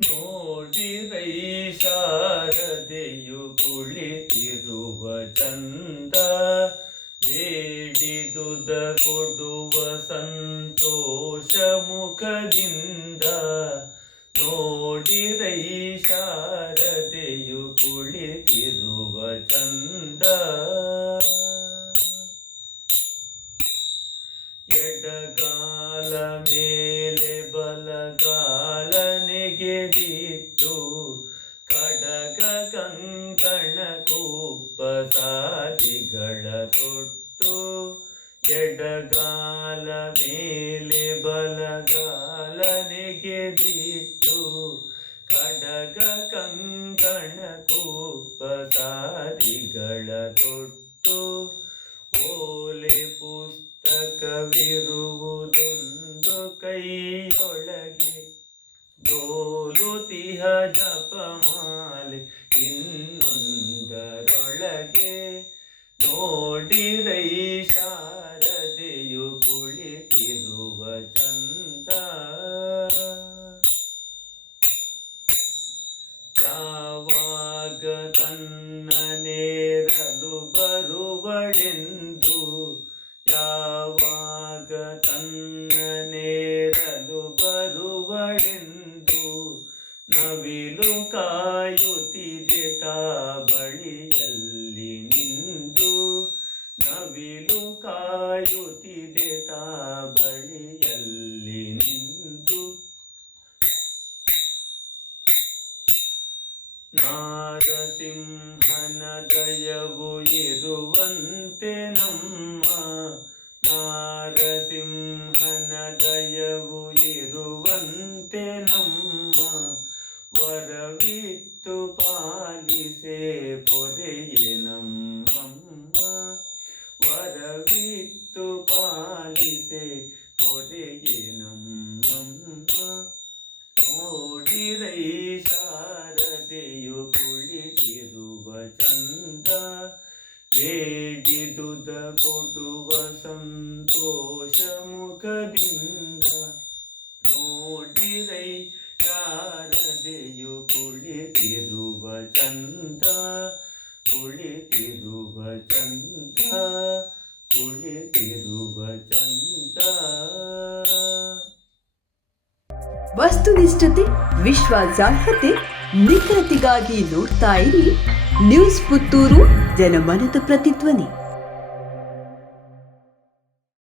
ನೋಡಿರೈ ಶಾರದೆಯು ಕುಳಿತಿರುವ ಚಂದ, ಬೇಡಿದುದ ಕೊಡುವ ಸಂತೋಷ ಮುಖದಿಂದ. ನೋಡಿರೈ ಶಾರದೆಯು ಕುಳಿತಿರುವ ಚಂದ, ಎಡಗಾಲ ಮೇಲೆ ಬಲಗಾಲ ನೆಗೆದಿಟ್ಟು, ಕಡಗ ಕಂಕಣ ಕುಪ್ಪಸಾದಿಗಳ ತೊಟ್ಟು. ಎಡಗಾಲ ಮೇಲೆ ಬಲಗಾಲ ನೆಗೆದಿಟ್ಟು, ಕಡಗ ಕಂಕಣ ಕುಪ್ಪಸಾದಿಗಳ ತೊಟ್ಟು. ಓಲೆ ಪುಸ್ತಕವಿರುವುದೊಂದು ಕೈಯೊಳಗೆ, ಡೋಲುತಿಹ ಜಪಮಾಲೆ ಇನ್ನೊಂದರೊಳಗೆ. ನೋಡಿರೈ ಶಾರದೆಯು ಕುಳಿತಿರುವ ಚಂದ, ಯಾವಾಗ ತನ್ನ ನೇರಲು ಬರುವಳೆಂದು, ಯಾವಾಗ ತನ್ನ ನೇರಲು ಬರುವಳೆಂದು. ನವಿಲು ಕಾಯುತ್ತಿದೆ ತಾ ಬಳಿಯಲ್ಲಿ ನಿಂದು, ನವಿಲು ಕಾಯುತ್ತಿದೆ ತಾ ಬಳಿಯಲ್ಲಿ ನಿಂದು. ನಾರಸಿಂಹನ ದಯವು ಇರುವಂತೆ ನಮ್ಮ, ನಾರಸಿಂಹನ ದಯವು ಇರುವಂತೆ ನಮ್ಮ. ವರವಿತ್ತು ಪಾಲಿಸೆ ಪೊರೆಯೆ ನಮ್ಮಮ್ಮ, ವರವಿತ್ತು ಪಾಲಿಸೆ ಪೊರೆಯೆ ನಮ್ಮಮ್ಮ. ನೋಡಿರೈ ಶಾರದೆಯು ಕುಳಿತಿರುವ ಚಂದ, ಬೇಡಿದುದ ಕೊಡುವ ಸಂತೋಷ ಮುಖದಿಂದ. ನೋಡಿರೈ ಶಾರದೆಯು ಕುಳಿತಿರುವ ಚಂದ, ಕುಳಿತಿರುವ ಚಂದ, ಕುಳಿತಿರುವ ಚಂದ. ವಸ್ತುನಿಷ್ಠತೆ, ವಿಶ್ವಾಸಾರ್ಹತೆ, ನಿಖರತೆಗಾಗಿ ನೋಡ್ತಾ ಇರಿ ನ್ಯೂಸ್ ಪುತ್ತೂರು, ಜನಮನದ ಪ್ರತಿಧ್ವನಿ.